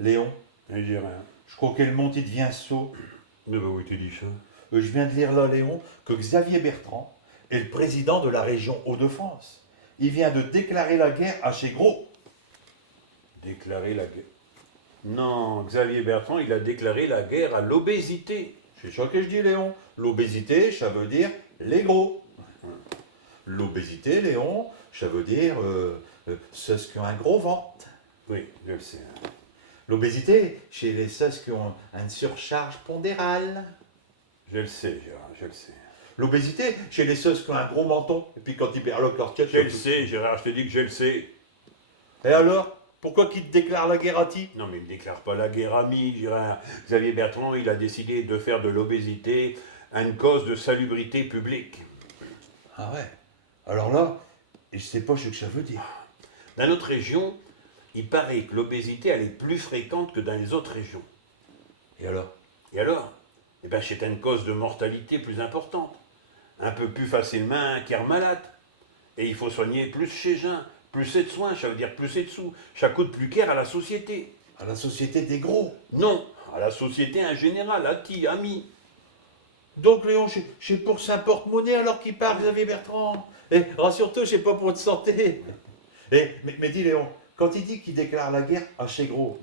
Léon, Je dis rien. je crois que le monde il devient sot. Mais bah oui, tu dis ça. Je viens de lire là, Léon, que Xavier Bertrand est le président de la région Hauts-de-France. Il vient de déclarer la guerre à chez Gros. Déclarer la guerre. Non, Xavier Bertrand, il a déclaré la guerre à l'obésité. C'est ça que je dis, Léon. L'obésité, ça veut dire les gros. L'obésité, Léon, ça veut dire ceux qui ont un gros ventre. Oui, je le sais. L'obésité, chez les ceux qui ont une surcharge pondérale. Je le sais, Gérard, je le sais. L'obésité, chez les ceux qui ont un gros menton. Et puis quand ils perdent leur tête... Je le sais, Gérard, je te dis que je le sais. Et alors, pourquoi qu'ils te déclarent la guerre à ti? Non, mais il ne déclare pas la guerre à mi, Gérard. Xavier Bertrand, il a décidé de faire de l'obésité une cause de salubrité publique. Ah ouais. Alors là, je sais pas ce que ça veut dire. Dans notre région, il paraît que l'obésité, elle est plus fréquente que dans les autres régions. Et alors? Et alors? Eh bien, c'est une cause de mortalité plus importante. Un peu plus facilement qu'un malade. Et il faut soigner plus chez gens. Plus c'est de soins, ça veut dire plus c'est de sous. Ça coûte plus cher à la société. À la société des gros. Non, à la société en général, à ti, ami. Donc Léon, c'est pour sa porte-monnaie alors qu'il parle, Xavier Bertrand. Et rassure-toi, c'est pas pour te santé. Mais dis Léon, quand il dit qu'il déclare la guerre à chez Gros,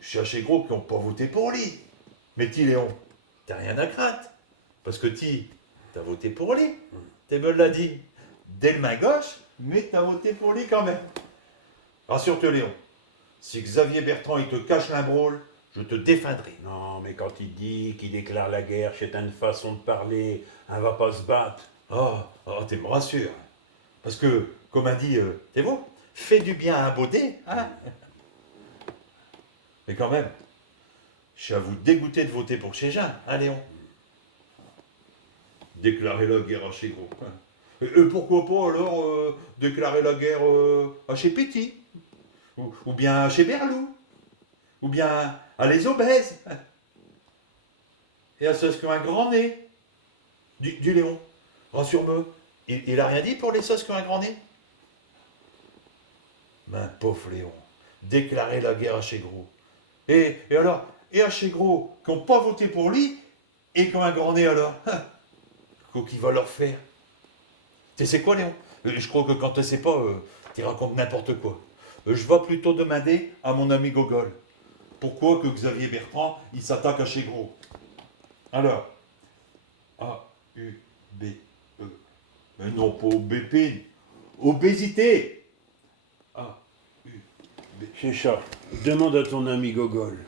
c'est à chez Gros qui n'ont pas voté pour lui. Mais dis Léon, t'as rien à craindre. Parce que t'as voté pour lui. Tu me l'as dit. Dès le main gauche, mais t'as voté pour lui quand même. Rassure-toi Léon, si Xavier Bertrand il te cache l'imbrogle, je te défendrai. Non, mais quand il dit qu'il déclare la guerre, c'est une façon de parler. On va pas se battre. Tu me rassures. Parce que, comme a dit Théo, fais du bien à un beauté. Hein. Mais quand même, je suis à vous dégoûter de voter pour chez Jean, hein, Léon. Déclarer la guerre à chez Gros. Et pourquoi pas alors déclarer la guerre à chez Petit, ou bien à chez Berlou, ou bien à les obèses, et à ceux qui ont un grand nez. Du Léon, rassure-moi, il a rien dit pour les sauces qui ont un grand nez? Ben pauvre Léon, déclarer la guerre à chez Gros. Et alors, et à chez Gros, qui n'ont pas voté pour lui, et qui ont un grand nez alors, qu'est-ce qu'il va leur faire? Tu sais quoi Léon? Je crois que quand tu sais pas, tu racontes n'importe quoi. Je vais plutôt demander à mon ami Gogol. Pourquoi que Xavier Bertrand, il s'attaque à chez Gros? Alors, A-U-B-E. Mais non, pas au BP. Obésité. A-U-B. C'est ça. Demande à ton ami Gogol.